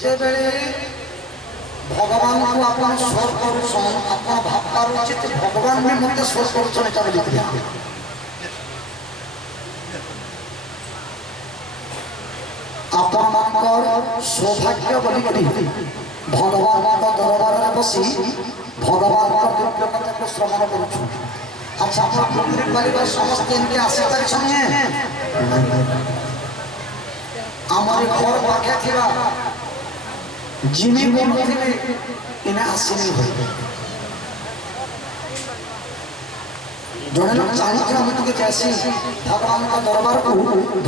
ଯେତେବେଳେ ଭଗବାନଙ୍କୁ ଆପଣ ସ୍ୱର କରୁଛନ୍ ଆପଣ ଭାବବାର ଉଚିତ ଭଗବାନ ବି ମୋତେ ସ୍ୱର କରୁଛନ୍ ଏଟା ବୋଲିକିରି ଆପଣମାନଙ୍କର ସୌଭାଗ୍ୟ ବୋଲିକରି ଭଗବାନଙ୍କ ଦରବାରରେ ବସି ଭଗବାନଙ୍କ ଦିବ୍ୟ କଥାକୁ ଶ୍ରବଣ କରୁଛନ୍ତି। ଆଚ୍ଛା ଆପଣ ପୁରୀ ପରିବାର ସମସ୍ତେ ଏମିତି ଆସିପାରିଛନ୍ତି? ଆମର ଘର ପାଖେ ଥିବା जिमी बोलुथिले इना आसिनी होय जने लोग चाहते हम तो जैसे भगवान का दरबार को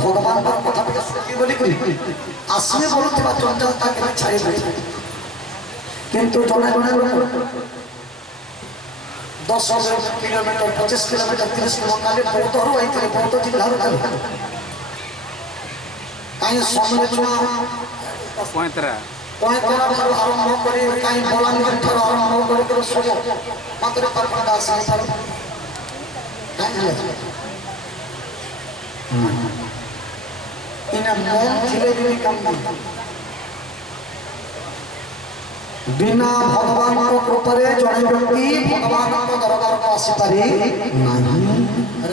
भगवान का कथा पे सुनी बोली कोई आसिनी बोलुथिबा चंचलता के छाई दे किंतु जने जने लोग 10 किलोमीटर 25 किलोमीटर 30 किलोमीटर बहुत हरु आइतले बहुत जिल्ला हरु काई समय चुना 15 आरंभ करे कहीं बलांगीर ठार आरंभ करे सब मात्र पर्वत आसी सर इना मन थिले भी कम बिना भगवान को कृपारे जड़े व्यक्ति भगवान को दरबार को आसी पारे नहीं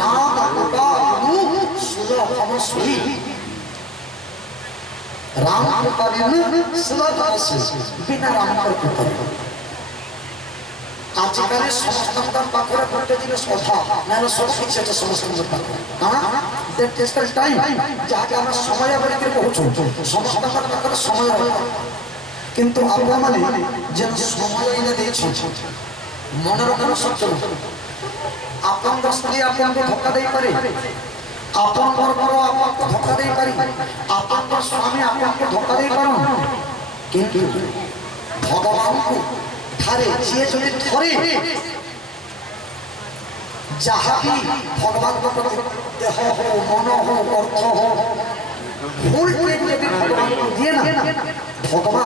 राम कृपा सुर हम सुई राम कृपा बिना राम कृपा आजिकल समस्त पाखरे गोटे जिनिस कथा ना सब किसी अच्छे समस्त टाइम जहाँकि आम समय बोलिक कहूँ समस्त पाखरे समय किंतु आप जेन समय मनोरंजन सत्य आप स्त्री आपको धक्का दे पारे आपन आपको धोखा दे पारी आपन स्वामी आपको धोखा दे पारो किंतु भगवान को थारे जे जने थरे जहा भी भगवान को प्रति देह हो मन हो अर्थ हो फुल प्रेम यदि भगवान को दिए ना भगवान